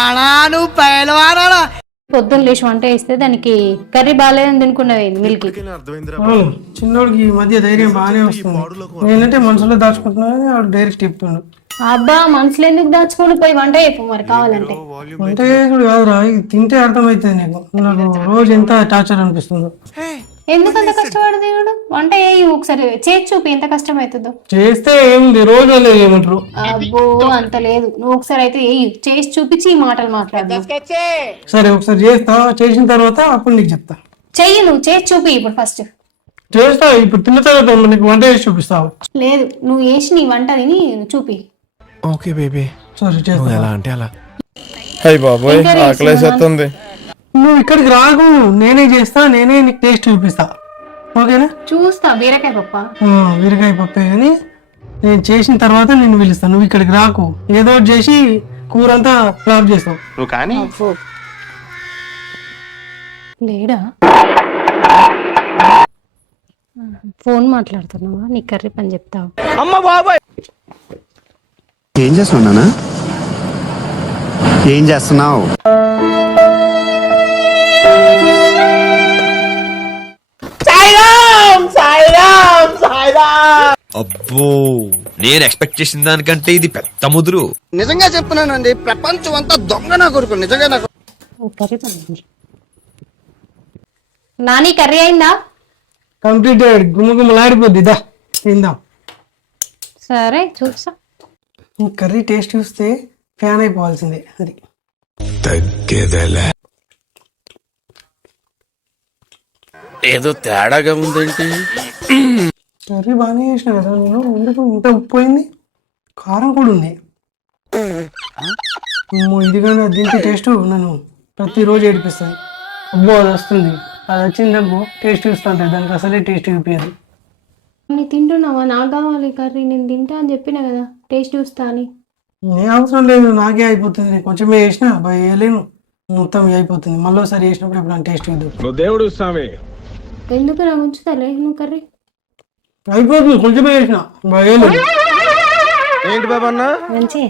ఆనా నువ్వు పైలవానా పొద్దున్న లేచి వంట వేస్తే దానికి కర్రీ బాగాలేదని తినుకున్నది మిల్క్. అవును, చిన్నోడికి ఈ మధ్య ధైర్యం బాగానే వస్తుంది. నేనంటే మనసులో దాచుకుంటున్నా, వాడు డైరెక్ట్ చెప్తున్నాడు. అబ్బా మనసులో ఎందుకు దాచుకొని పోయి వంట చెప్పు మరి కావాలంటే. అంటే ఇప్పుడు కాదురా, ఇది తింటే అర్థమవుతుంది నీకు. నాకు రోజు ఎంత టార్చర్ అనిపిస్తుందో. ఎందుకంత కష్టపడి తినడు వంట వేయి ఒకసారి చేసి చూపి ఎంత కష్టం అవుతుందో. చేస్తే ఏముంది, రోజు వాళ్ళు ఏమంటారు. అబ్బో అంత లేదు, నువ్వు ఒకసారి అయితే వేయి చేసి చూపించి ఈ మాటలు మాట్లాడు. సరే ఒకసారి చేస్తా, చేసిన తర్వాత అప్పుడు నీకు చెప్తా. చెయ్యి నువ్వు చేసి చూపి ఇప్పుడు ఫస్ట్. చేస్తా, ఇప్పుడు తిన్న తర్వాత నీకు వంట చేసి చూపిస్తావు. లేదు నువ్వు వేసి నీ వంట తిని చూపి. ఓకే బేబీ, సరే చేస్తా. ఎలా అంటే అలా. హై బాబోయ్, ఆకలేసేస్తుంది. నువ్వు ఇక్కడికి రాకు, నేనే చేస్తా, నేనే నీకు టేస్ట్ చూపిస్తా. ఓకేనా? చూస్తా బీరకాయ పప్ప. బీరకాయ పప్పే, కానీ నేను చేసిన తర్వాత నేను పిలుస్తాను. నువ్వు ఇక్కడికి రాకు, ఏదో ఒకటి చేసి కూర అంతా ఫ్లాప్ చేస్తావు నువ్వు కానీ. లేడా ఫోన్ మాట్లాడుతున్నావా? నీ కర్రీ పని చెప్తావు. అమ్మ బాబాయ్, ఏం చేస్తున్నానా? ఏం చేస్తున్నావు? అబ్బో, నేను ఎక్స్పెక్ట్ చేసిన దానికంటే ఇది పెద్ద ముదురు. నిజంగా చెప్తున్నానండి, ప్రపంచం అంతా దొంగ నా కొడుకు. నిజంగా నాకు కర్రీ పని. నాని కర్రీ అయిందా? కంప్లీటెడ్. గుమ్మగుమ్మలాడిపోద్ది, దా తిందాం. సరే చూస్తా. ఈ కర్రీ టేస్ట్ చూస్తే ఫ్యాన్ అయిపోవాల్సిందే. అది ఏదో తేడాగా ఉందేంటి? కర్రీ బాగానే చేసిన కదా నేను, ఎందుకు ఇంత ఉప్పు పోయింది? కారం కూడా ఉంది. ఇది కానీ అది తింటే టేస్ట్ నన్ను ప్రతిరోజు ఏడిపిస్తుంది. అబ్బో అది వస్తుంది, అది వచ్చిందబ్బో టేస్ట్ చూస్తుంటే దానికి అసలే టేస్ట్ చూపించదు. నేను తింటున్నావా? నాకు కావాలి కర్రీ, నేను తింటా అని చెప్పిన కదా టేస్ట్ చూస్తా అని. ఏ అవసరం లేదు, నాకే అయిపోతుంది. నేను కొంచెమే చేసిన వేయలేను, మొత్తం అయిపోతుంది. మళ్ళీ ఒకసారి చేసినప్పుడు ఇప్పుడు నాకు టేస్ట్ ఇద్దు. దేవుడు స్వామి, ఎందుకు నాకు ఉంచుతాలే నువ్వు కర్రీ? అయిపోతుంది, కొంచెమే చేసిన వేయలేదు. ఏంటి బాబా అన్న? మంచి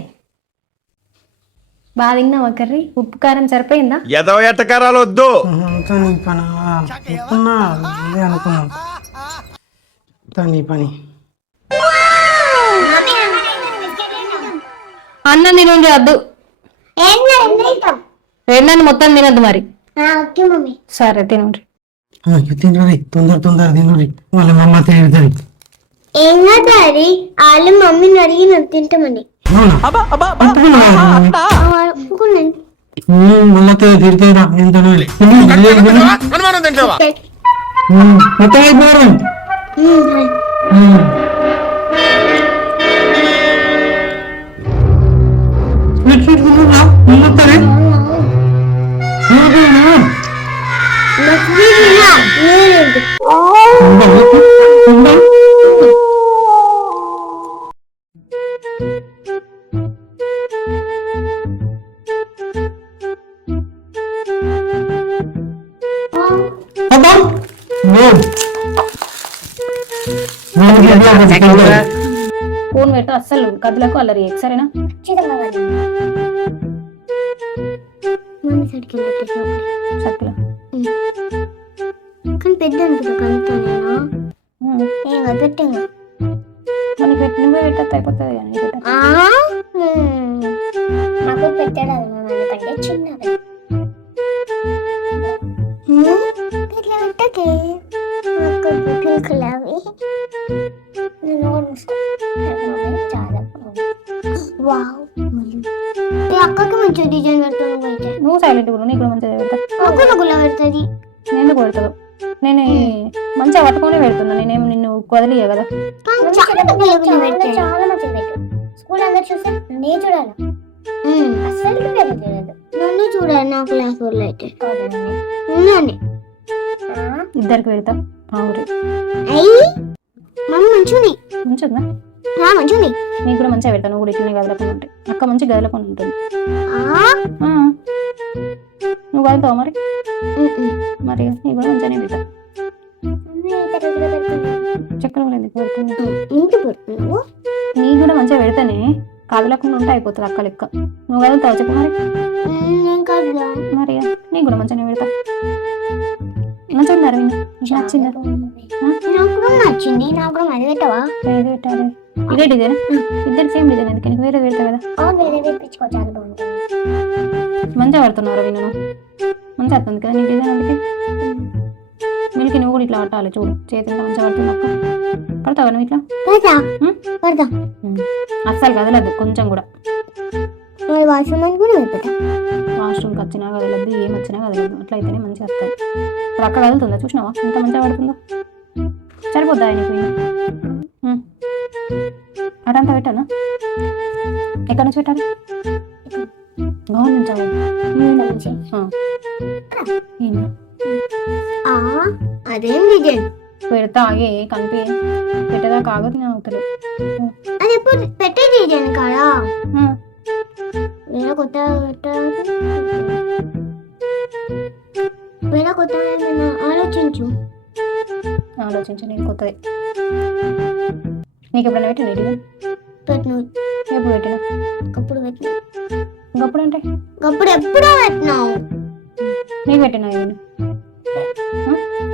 బాగా తిన్నావా కర్రీ? ఉప్పు కారం సరిపోయిందా? ఏదో ఎట్టకారాలు వద్దు. అంతా నీ పని అనుకున్నా, అదే అనుకున్నాను. అంతా నీ పని. అన్నం తినండి వద్దు, రెండని మొత్తం తినద్దు మరి. సరే తినండి. తినరి, తొందర తొందర తినరి, వాళ్ళ మమ్మ తింటుంది. ఏం డాడీ, వాళ్ళు మమ్మీని అడిగి నాకు తింటామని. మళ్ళీ తిరుగుతాయిరా, ఎంత అనుమానం తింటావా? మొత్తం అయిపోయారు. ఫోన్ పెట్టు, అస్సలు గదులకు అల్లరి సరేనా? కానీ పెద్ద పెట్టాను మనకి పెట్టిన పెట్టద్దు అయిపోతుంది కానీ నాకు పెట్టాడు కంటే చిన్నది. పెట్టకే అక్కకి మంచిగా డిజైన్ పెడతాను. అయితే నువ్వు సైలెంట్ కూడా, నీకు మంచిగా పెడతా. గుల్ల పెడుతుంది. నేను పెడతావు, నేను మంచిగా పట్టుకునే పెడుతున్నా. నేనేమి నిన్ను వదిలియ కదా. చాలా మంచిగా పెట్టు. స్కూల్ అందరు చూస్తే నేను చూడాలి, అసలు నన్ను చూడాలి. నా క్లాస్ వాళ్ళు అయితే ఇద్దరికి పెడతా. మమ్మీ మంచిది, మంచిదా? మంచిది. నీకు కూడా మంచిగా పెడతా. నువ్వు కూడా ఇట్లనే గదలకొని ఉంటాయి. అక్క మంచి గదలకొని ఉంటుంది. నువ్వు కలుతావు మరి? మరి నీకు కూడా మంచిగానే పెడతా. చక్కెర కూడా ఎందుకు పెడుతుంది? నీకు కూడా మంచిగా పెడతానే, కదలకుండా ఉంటే అయిపోతుంది అక్క లెక్క. నువ్వు కదులుతావు చెప్పు మరి. నేను కాదు మరి నీకు కూడా మంచిగా పెడతా. మంచిగా ఉన్నారు నచ్చిందా? నాకు కూడా నచ్చింది. నాకు కూడా అది పెట్టవా? ఏది పెట్టాలి? ఇదే డిజైన్, ఇద్దరు సేమ్ డిజైన్. ఎందుకు నీకు వేరే పెడతా కదా. వేరే వేపించుకో, చాలా బాగుంటుంది. మంచిగా పడుతున్నారు అవి. నేను మంచిగా వస్తుంది కదా నీ డిజైన్. అందుకే వీళ్ళకి నువ్వు కూడా ఇట్లా పట్టాలి. చూడు చేతి ఎంత మంచిగా పడుతుంది అక్క. పడతావా నువ్వు ఇట్లా? పడతా. అస్సలు కదలద్దు కొంచెం కూడా. వాష్రూమ్ కూడా పెట్టా. వాష్రూమ్కి వచ్చినా కదలద్దు, ఏం వచ్చినా కదలద్దు. అట్లా అయితేనే మంచిగా వస్తాయి. ఇప్పుడు అక్క కదులుతుందా? చూసినావా ఎంత మంచిగా పడుతుందో? సరిపోద్దా నీకు? అటంతా పెట్టానా? ఎక్కడి నుంచి పెట్టాలి? నుంచి అదేం డిజైన్ పెడతా. ఆగే కనిపి పెట్టదా కాగదు నేను అవుతాడు. అది ఎప్పుడు పెట్టే డిజైన్ కాదా? వేరే కొత్త ఆలోచించు. నేను కొత్తది నీకు ఎప్పుడైనా పెట్టినా డిజైన్? పెట్టినావు. ఎప్పుడు పెట్టినా? అప్పుడు పెట్టినా. ఇంకప్పుడు అంటే అప్పుడు ఎప్పుడో పెట్టినావు. నీకు పెట్టినా నేను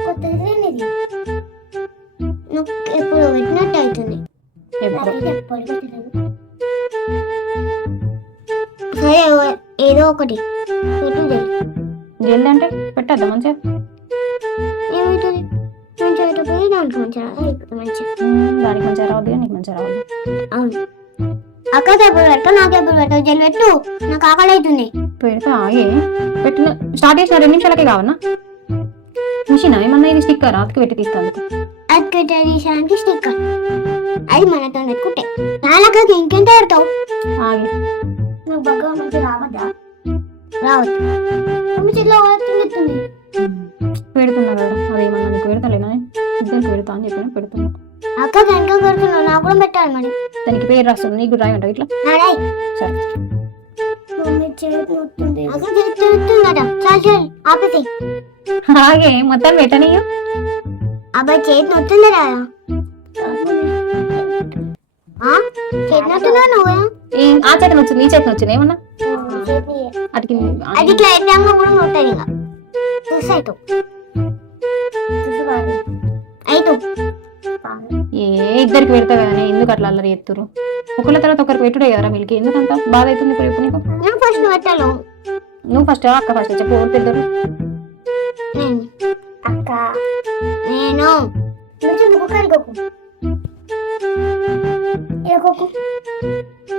కొత్తది ఇది. నువ్వు ఎప్పుడు పెట్టినట్టు అవుతుంది. సరే ఏదో ఒకటి పెట్టు. జల్ది అంటే పెట్టద్దా మంచిగా? ఏమవుతుంది? మంచిగా పెట్టకపోయి దానికి మంచిగా అయిపోతుంది. మంచిగా దానికి మంచిగా రావద్దు, నీకు మంచిగా రావాలి. అవును. అక్కతో ఎప్పుడు పెట్టావు, నాకు ఎప్పుడు పెట్టావు? జల్లి పెట్టు, నాకు ఆకలి అవుతుంది. పెడతా. ఆగే పెట్టిన స్టార్ట్ చేసిన 2 నిమిషాలకే కావన్నా? మిషన్ ఏమన్నా ఇది స్టిక్కర్ అతికి పెట్టి తీస్తాను. అతికి తీసానికి స్టిక్కర్ అది మనతో పెట్టుకుంటే నాలుగు ఇంకెంత పెడతావు? ఆగే నాకు బాగా మంచి రావద్దా? రావద్దు. మమ్మీ చెట్లో తింటుంది. పెడుతున్నా కదా, అదేమన్నా నీకు పెడతలేనా? ఇద్దరికి పెడతా అని చెప్పిన పెడుతున్నా. అక్క వెనక పెడుతున్నావు, నాకు కూడా పెట్టాలి మరి. దానికి పేరు రాస్తుంది, నీకు కూడా రాయమంటావు ఇట్లా? సరే. ఆగే మొత్తం పెట్టనీయు. అబ్బాయి చేతి నొత్తుంది రాదా? చేతి నొత్తున్నా నువ్వు? ఆ చేతి నొచ్చింది, ఈ చేతి నొచ్చింది ఏమన్నా? అటుకి అది ఇట్లా ఎట్లా కూడా నొట్టాయి. ఇంకా చూసాయిటు అయితు ఇద్దరికి పెడతా కదా, ఎందుకు అట్లా అల్లరి ఎత్తురు? ఒకళ్ళ తర్వాత ఒకరికి పెట్టుడే కదరా వీళ్ళకి. ఎందుకంత బాధ అవుతుంది ఇప్పుడు నీకు? నేను ఫస్ట్ పెట్టాను. నువ్వు ఫస్ట్ అక్క ఫస్ట్ చెప్పు. ఎవరు పెద్దరు? అక్క నేను.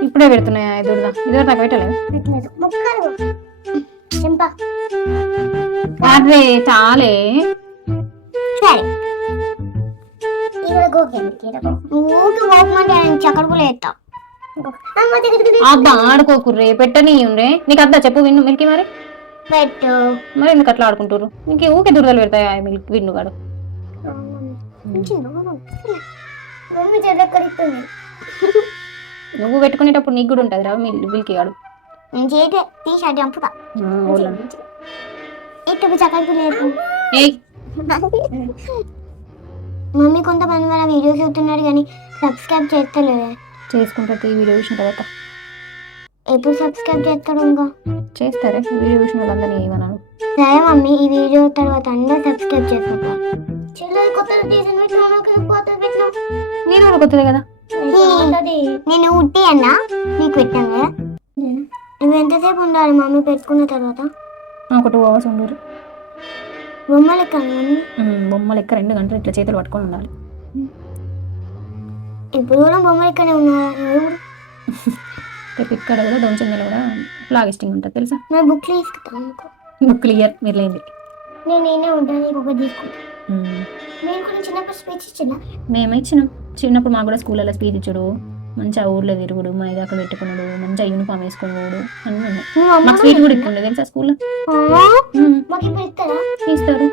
ఇప్పుడే పెడుతున్నాయా? ఎదురుదా ఇద్దరు నాకు పెట్టలేదు. అదే చాలే. అబ్బా ఆడుకోకుర్రే, పెట్టనీయుండ్రే. నీకు అద్దా చెప్పు విన్ను మిల్కి మరి పెట్టు. మరి ఎందుకు అట్లా ఆడుకుంటారు? నీకు ఊకే దురదలు పెడతాయా మిల్క్ విన్ను కాడు? నువ్వు పెట్టుకునేటప్పుడు నీకు కూడా ఉంటుంది రా మిల్కి కాడు. నేను చేతే టీ-షర్ట్ చంపుతా. మమ్మీ కొంతమంది మన వీడియోస్ చూస్తున్నారు కానీ సబ్స్క్రైబ్ చేస్తలేదా? చేసుకుంటా. వీడియో చూసిన తర్వాత ఎప్పుడు సబ్స్క్రైబ్ చేస్తాడు? ఇంకా చేస్తారే వీడియో చూసిన వాళ్ళందరినీ ఏమన్నాను. సరే మమ్మీ, ఈ వీడియో తర్వాత అందరూ సబ్స్క్రైబ్ చేసుకుంటారు. నేను కూడా కొత్తది కదా. నేను ఉట్టి అన్నా నీకు పెట్టాను కదా. నువ్వు ఎంతసేపు ఉండాలి మమ్మీ పెట్టుకున్న తర్వాత? ఒక 2 hours ఉండరు. బొమ్మ లెక్క బొమ్మ లెక్క 2 గంటలు ఇట్లా చేతులు పట్టుకొని ఉండాలి. ఇప్పుడు కూడా బొమ్మ లెక్కనే ఉన్నారు. రేపు ఇక్కడ కూడా దొంచంలో కూడా లాగిస్టింగ్ ఉంటుంది తెలుసా? నా బుక్ తీసుకుంటాను. బుక్ క్లియర్ మీరు లేండి. నేనే ఉంటాను, నీకు ఒక తీసుకుంటాను. నేను కూడా చిన్నప్పుడు స్పీచ్ ఇచ్చిన. మేమే ఇచ్చినాం చిన్నప్పుడు. మాకు కూడా స్కూల్లో స్పీచ్ ఇచ్చాడు. మంచిగా ఊర్లో తిరుగుడు, మా దాకా పెట్టుకున్నాడు, మంచిగా యూనిఫామ్ వేసుకుని పోడు అన్నీ ఉన్నాయి. మాకు స్వీట్ కూడా ఇస్తుండే తెలుసా స్కూల్లో. ఇస్తారు.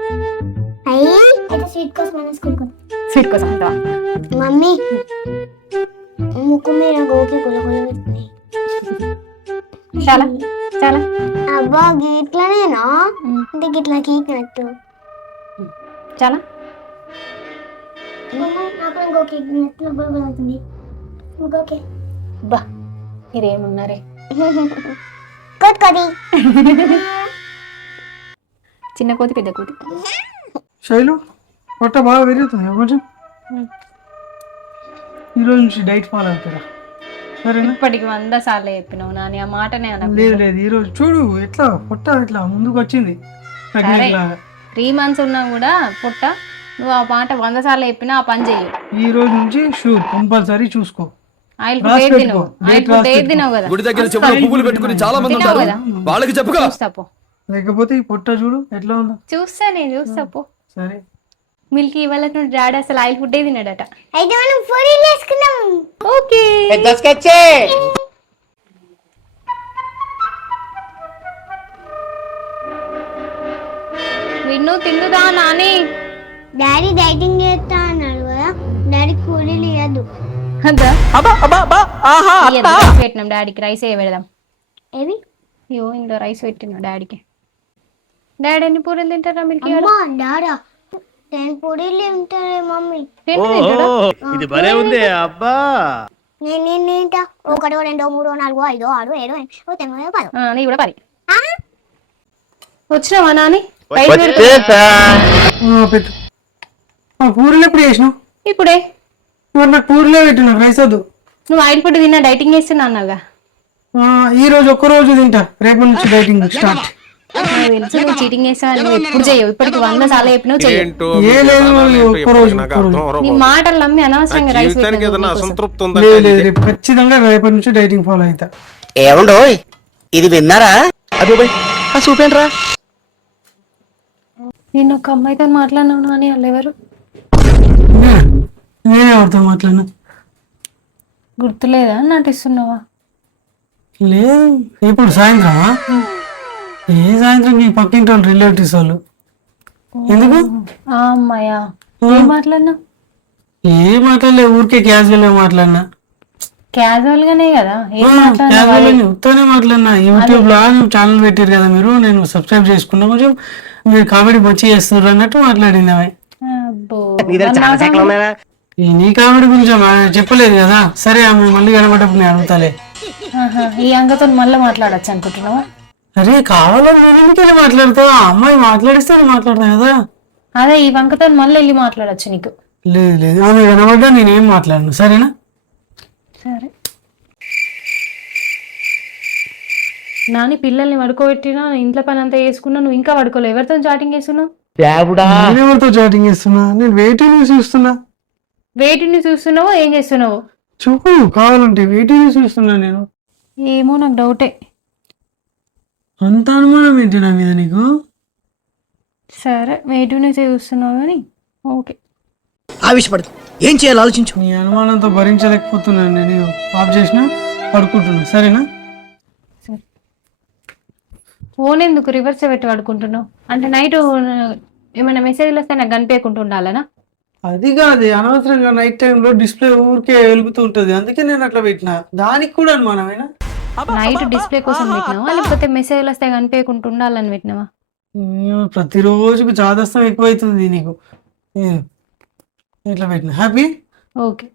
స్వీట్ కోసం స్వీట్ కోసం అంటావా? మమ్మీ ముక్కు మీద గోకి కొలగొల పెడుతున్నాయి. చాలా చాలా. అబ్బా గిట్లనేనా? అంటే గిట్లా గీకినట్టు చాలా. నాకు గోకి నెట్లో గొలగొల అవుతుంది. ఓకే బా మీరేమున్నారే కొత్త చిన్న కోతి పెద్ద కోతి. శైలు పొట్ట బాగా పెరుగుతుంది కొంచెం. ఈరోజు నుంచి డైట్ ఫాలో అవుతారా? సరేనా? ఇప్పటికి 100 సార్లు చెప్పినావు నాని, ఆ మాటనే అన. లేదు లేదు, ఈరోజు చూడు ఎట్లా పొట్ట ఇట్లా ముందుకు వచ్చింది. సరే 3 months ఉన్నా కూడా పుట్ట నువ్వు ఆ మాట 100 సార్లు చెప్పినా ఆ పని చెయ్యి. ఈ రోజు నుంచి షూర్ కంపల్సరీ చూసుకో. ఆయిల్ ఫుడ్ ఏది తినవు, ఆయిల్ ఫుడ్ ఏది తినవు కదా. గుడి దగ్గర చెప్పులు పువ్వులు పెట్టుకుని చాలా మంది తినవు ఉంటారు, కదా. వాళ్ళకి చెప్పుకో. చూస్తాపో, లేకపోతే ఈ పొట్ట చూడు ఎట్లా ఉందో. చూస్తా నేను చూస్తాపో. సరే మిల్క్ ఇవాళ డాడీ అసలు ఆయిల్ ఫుడ్ ఏ తిన్నాడట. అయితే మనం పూరీలు వేసుకుందాం. ఓకే విన్ను తిందుదా నాని. డాడీ డైటింగ్ చేస్తా అన్నాడు కదా, డాడీ పూరీలు ఇవ్వద్దు. పెట్టినాం డాడీకి, రైస్ ఏ పెడదాం. ఏవి? అయ్యో ఇందులో రైస్ పెట్టినా డాడీకి. డాడీ ఎన్ని పూరీలు తింటారా మిల్క్? అమ్మా డాడా 10 పూరీలు తింటారే మమ్మీ. ఇది భలే ఉంది అబ్బా. నేను తింటా 1 2 3 4 5 6 7 8 9 10. నీ కూడా పరి. వచ్చినావా నాని? పెట్టు. పూరీలు ఎప్పుడు చేసినావు? ఇప్పుడే. మరి నాకు పూరీలే పెట్టినా, రైస్ వద్దు. నువ్వు ఆయిల్ ఫుడ్ తిన్నా డైటింగ్ చేస్తున్నా అన్నావుగా. ఈ రోజు ఒక్క రోజు తింటా, రేపు నుంచి డైటింగ్ స్టార్ట్. నాకు తెలుసు నువ్వు చీటింగ్ చేస్తావు, నువ్వు ఎప్పుడు చేయవు. ఇప్పటికి 100 సార్లు చెప్పినావు చెయ్యి. ఏ లేదు, ఒక్క రోజు నీ మాటలు నమ్మి అనవసరంగా రైస్ లేదు లేదు, రేపు ఖచ్చితంగా రేపటి నుంచి డైటింగ్ ఫాలో అవుతా. ఏమండో ఇది విన్నారా? అదే చూపేంట్రా. నేను ఒక అమ్మాయితో మాట్లాడినాను అని వాళ్ళు ఎవరు నేనే ఎవరితో మాట్లాడినా? గుర్తులేదా? నటిస్తున్నావా? లేదు. ఇప్పుడు సాయంత్రమా? ఏ సాయంత్రం? ఈ పక్కింటి వాళ్ళు రిలేటివ్స్ వాళ్ళు. ఎందుకు? ఆ అమ్మాయా? ఏం మాట్లాడినా? ఏ మాట్లాడలే, ఊరికే క్యాజువల్ గా మాట్లాడినా. క్యాజువల్ గానే కదా. ఏం మాట్లాడినా? ఉత్తనే మాట్లాడినా. యూట్యూబ్ లో ఛానల్ పెట్టారు కదా మీరు, నేను సబ్స్క్రైబ్ చేసుకున్నా, కొంచెం మీరు కామెడీ మంచిగా చేస్తున్నారు అన్నట్టు మాట్లాడింది ఆమె. నీ కామెడీ గురించి చెప్పలేదు కదా. సరే ఆమె మళ్ళీ కనబడ్డప్పుడు నేను అడుగుతాలే. ఈ అంగతో మళ్ళీ మాట్లాడచ్చు అనుకుంటున్నావా? అరే కావాలని నేను ఎందుకు మాట్లాడతావు? ఆ అమ్మాయి మాట్లాడిస్తే మాట్లాడతా కదా. అదే ఈ వంకతో మళ్ళీ వెళ్ళి మాట్లాడచ్చు నీకు. లేదు లేదు, ఆమె కనబడ్డా నేనేం మాట్లాడను. సరేనా? సరే నాని, పిల్లల్ని పడుకోబెట్టినా, ఇంట్లో పని అంతా చేసుకున్నా, నువ్వు ఇంకా పడుకోలేవు. ఎవరితో చాటింగ్ చేస్తున్నావు? ఎవరితో చాటింగ్ చేస్తున్నా? నేను వెయిటింగ్ న్యూస్ చూస్తున్నా. వేటిని చూస్తున్నావో ఏం చేస్తున్నావు? చూపు కావాలంటే వెయిటింగ్ న్యూస్ చూస్తున్నా నేను. ఏమో నాకు డౌటే. అంత అనుమానం ఏంటి నా మీద నీకు? సరే వేటిని చూస్తున్నావు కానీ ఓకే. ఆవేశపడదు, ఏం చేయాలో ఆలోచించు. నీ అనుమానంతో భరించలేకపోతున్నాను నేను. ఆఫ్ చేసినా పడుకుంటున్నా. సరేనా? ఫోన్ ఎందుకు రివర్స్ పెట్టి పడుకుంటున్నావు? అంటే నైట్ ఏమైనా మెసేజ్లు వస్తే నాకు కనిపించకుండా ఉండాలనా? అది కాదు, అనవసరంగా నైట్ టైంలో డిస్ప్లే ఊరికే వెలుగుతూ ఉంటది, అందుకే నేను అట్లా పెట్టినా. దానికి కూడా అనుమానమేనా? నైట్ డిస్ప్లే కోసం పెట్టినావా లేకపోతే మెసేజ్లు వస్తే కనిపించకుండా ఉండాలని పెట్టినావా? ప్రతిరోజుకు చాదస్తం ఎక్కువైతుంది నీకు. ఇట్లా పెట్టినా హ్యాపీ. ఓకే.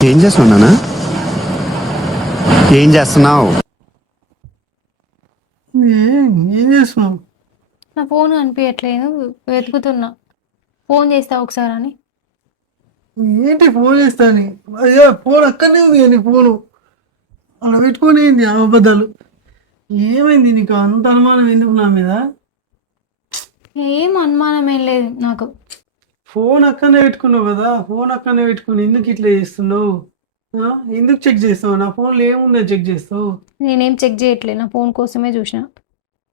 ఏం చేస్తున్నానా? ఏం చేస్తున్నావు? ఏం చేస్తున్నావు? నా ఫోన్ కనిపించట్లేదు, వెతుకుతున్నా. ఫోన్ చేస్తావు ఒకసారి అని. ఏంటి ఫోన్ చేస్తాను? అయ్యా ఫోన్ అక్కడనే ఉంది కానీ ఫోను అలా పెట్టుకొని ఏంది అబద్ధాలు? ఏమైంది నీకు అంత అనుమానం ఎందుకు నా మీద? ఏం అనుమానం ఏం లేదు నాకు. ఫోన్ అక్కడనే పెట్టుకున్నావు కదా, ఫోన్ అక్కడనే పెట్టుకుని ఎందుకు ఇట్లా చేస్తున్నావు? ఎందుకు చెక్ చేస్తావు? నా ఫోన్లో ఏముందో చెక్ చేస్తావు? నేనేం చెక్ చేయట్లేదు, నా ఫోన్ కోసమే చూసిన.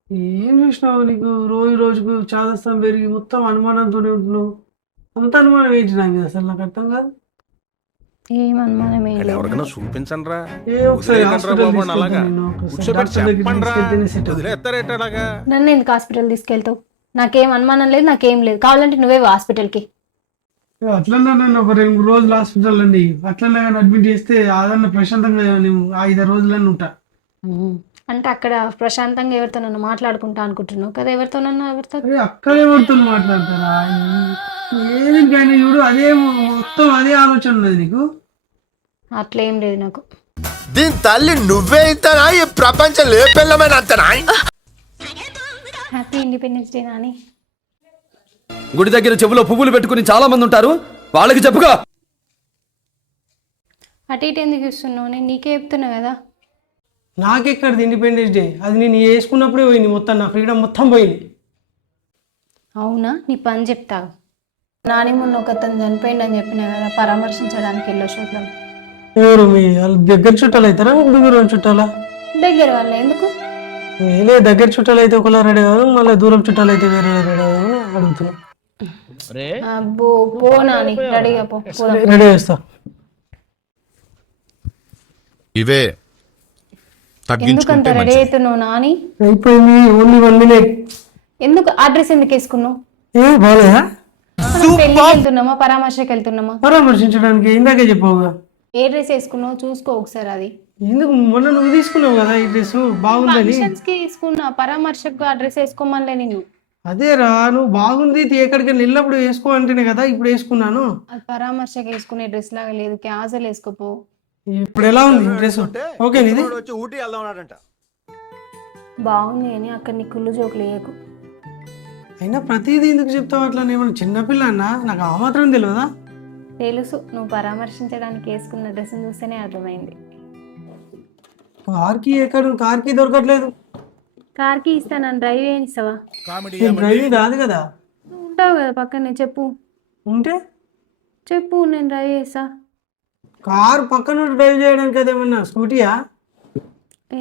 ఏం చూసినావు? నీకు రోజు రోజుకు చాదస్తం పెరిగి మొత్తం అనుమానంతోనే ఉంటున్నావు. అంత అనుమానం ఏంటి నా మీద? అసలు నాకు అర్థం కాదు. ఏం అనుమానం ఏం లేదు. ఎవరికైనా చూపించండి రా. ఒకసారి హాస్పిటల్ తీసుకెళ్తాను నిన్ను. ఒకసారి డాక్టర్ దగ్గరికి తీసుకెళ్తేనే సెట్ అవుతుంది. నన్ను ఎందుకు హాస్పిటల్ తీసుకెళ్తావు? నాకేం అనుమానం లేదు, నాకేం లేదు. కావాలంటే నువ్వే హాస్పిటల్కి. అట్లన్నా నన్ను ఒక 2 రోజులు హాస్పిటల్ అండి, అట్లన్నా కానీ అడ్మిట్ చేస్తే అదన్నా ప్రశాంతంగా నేను 5 రోజులన్నీ ఉంటా. అంటే అక్కడ ప్రశాంతంగా ఎవరితోనన్నా మాట్లాడుకుంటా అనుకుంటున్నావు కదా, ఎవరితో అరే అక్కడే పడుతుంది మాట్లాడతారా? ఏది కానీ చూడు అదే మొత్తం అదే ఆలోచన ఉన్నది నీకు. అట్లా ఏం లేదు నాకు. దీని తల్లి నువ్వే ఇంతనా? ఈ ప్రపంచం లేపెళ్ళమైన అంతనా? Happy independence day Nani. గుడి దగ్గర చెవులో పువ్వులు పెట్టుకుని చాలా మంది ఉంటారు, వాళ్ళకి చెప్పుకో. అటు ఇటు ఎందుకు ఇస్తున్నావు? నేను నీకే చెప్తున్నా కదా. నాకెక్కడిది ఇండిపెండెన్స్ డే? అది నేను వేసుకున్నప్పుడే పోయింది మొత్తం, నా ఫ్రీడమ్ మొత్తం పోయింది. అవునా? నీ పని చెప్తా. నాని మొన్న ఒకతను చనిపోయిందని చెప్పినా కదా, పరామర్శించడానికి వెళ్ళొచ్చుద్దాం. ఎవరు మీ వాళ్ళ దగ్గర చుట్టాలు అవుతారా, దూరం చుట్టాలా? దగ్గర వాళ్ళ ఎందుకు? నేనే దగ్గర చుట్టాలు అయితే ఒకలా రెడీ కాదు, మళ్ళీ దూరం చుట్టాలు అయితే వేరే రెడీ కాదు అడుగుతున్నా. అబ్బో పో నాని, రెడీగా పో. రెడీ చేస్తా. ఇవే ఎందుకంత రెడీ అవుతున్నావు నాని? అయిపోయింది, ఓన్లీ 1 minute. ఎందుకు ఆ డ్రెస్ ఎందుకు వేసుకున్నావు? ఏ బాలేదా? పెళ్ళికి వెళ్తున్నామా, పరామర్శకి వెళ్తున్నామా? పరామర్శించడానికి ఇందాకే చెప్పావుగా. ఏ డ్రెస్ వేసుకున్నావు చూసుకో ఒకసారి. అది ఎందుకు మొన్న నువ్వు తీసుకున్నావు కదా ఈ డ్రెస్ బాగుందని. ఫంక్షన్స్ కి తీసుకున్నా, పరామర్శకు ఆ డ్రెస్ వేసుకోమనిలే నేను. అదేరా నువ్వు బాగుంది ఎక్కడికైనా వెళ్ళినప్పుడు వేసుకో అంటేనే కదా ఇప్పుడు వేసుకున్నాను. అది పరామర్శకు వేసుకునే డ్రెస్ లాగా లేదు, క్యాజువల్ వేసుకోపో. ఇప్పుడు ఎలా ఉంది డ్రెస్? ఓకే ఇది ఊటీ వెళ్దాం అన్నాడంట. బాగుంది అని అక్కడ నీ కుళ్ళు జోకులు వేయకు. అయినా ప్రతిదీ ఎందుకు చెప్తావు అట్లా? నేను చిన్నపిల్ల అన్నా, నాకు ఆ మాత్రం తెలియదా? తెలుసు, నువ్వు పరామర్శించడానికి వేసుకున్న డ్రెస్ చూస్తేనే అర్థమైంది. కార్కి ఎక్కడ కార్కి దొరకట్లేదు. కార్కి ఇస్తా, నన్ను డ్రైవ్ చేయనిస్తావా? డ్రైవింగ్ కాదు కదా. నువ్వు ఉంటావు కదా పక్కనే, చెప్పు. ఉంటే చెప్పు, నేను డ్రైవ్ చేస్తా. కారు పక్కన డ్రైవ్ చేయడానికి అదేమన్నా స్కూటీయా?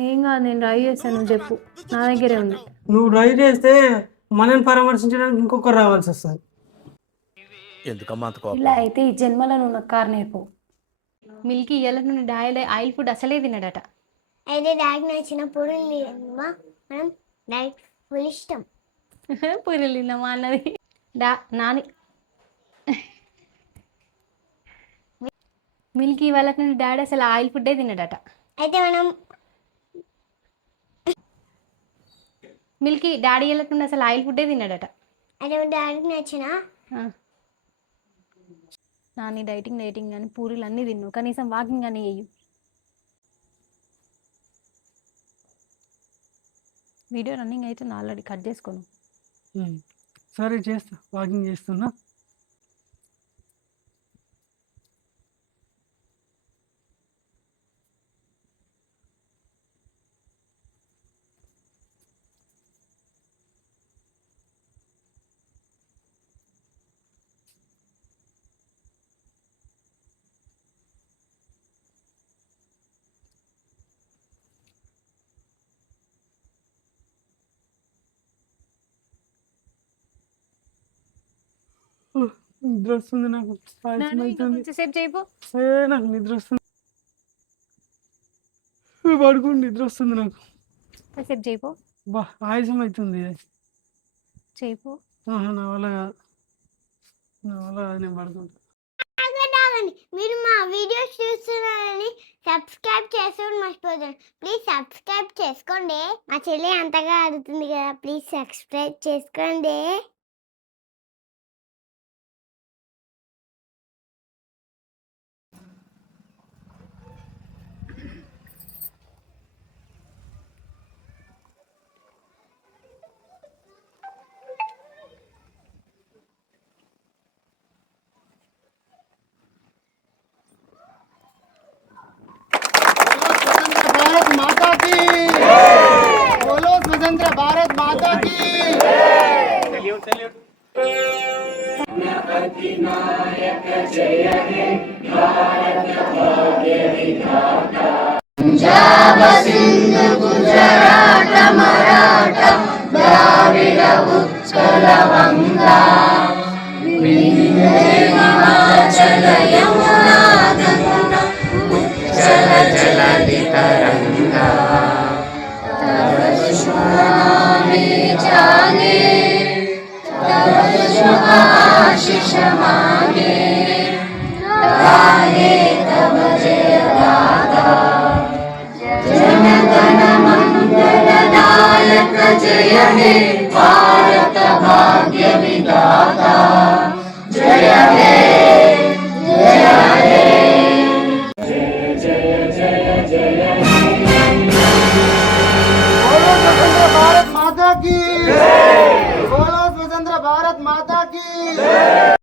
ఏం కాదు, నేను డ్రైవ్ చేస్తాను, నువ్వు చెప్పు, నా దగ్గరే ఉంది. నువ్వు డ్రైవ్ చేస్తే మనల్ని పరామర్శించడానికి ఇంకొకరు రావాల్సి వస్తుంది. ఇలా అయితే ఈ జన్మలో నువ్వు నాకు కారు నేర్పు. మిల్కీ ఇయ్యాల నుండి ఆయిల్ ఫుడ్ అసలే తినడట. అయితే డాడీ నచ్చిన పూరీలు మనం డాడీ ఫుల్ ఇష్టం. పూరీలు తిన్నామా అన్నది నాని. మిల్కీ వాళ్ళకి నుండి డాడీ అసలు ఆయిల్ ఫుడ్డే తినడట. అయితే మనం మిల్కీ డాడీ వాళ్ళకి నుండి అసలు ఆయిల్ ఫుడ్డే తినడట. అయితే డాడీకి నచ్చిన నాని డైటింగ్ కానీ పూరీలు అన్నీ తిన్నావు, కనీసం వాకింగ్ అని వేయు. వీడియో రన్నింగ్ అయితే ఆల్రెడీ కట్ చేసుకోను. సరే చేస్తా, వాకింగ్ చేస్తున్నా. నిద్ర వస్తుంది నాకు, కొంచెంసేపు చేయపో. నాకు నిద్ర వస్తుంది, పడుకుని నిద్ర వస్తుంది నాకు. కొంచెంసేపు చేయపో. బా ఆయాసం అవుతుంది, చేయపో. నా వల్ల కాదు, నేను పడుకుంటా. మీరు మా వీడియోస్ చూస్తున్నారని సబ్స్క్రైబ్ చేసుకోండి మర్చిపోతాను. ప్లీజ్ సబ్స్క్రైబ్ చేసుకోండి. మా చెల్లి అంతగా అడుగుతుంది కదా, ప్లీజ్ సబ్స్క్రైబ్ చేసుకోండి. स्वतंत्र भारत माता की पंजाब सिंध गुजरात मराठा द्राविड उत्कल गंगा हिमाचल यमुना गंगा उच्चल जलधि तरंगा तव शुभ नामे जागे तव शुभ आशीष मांगे गाहे तव जय गाथा మాతా కీ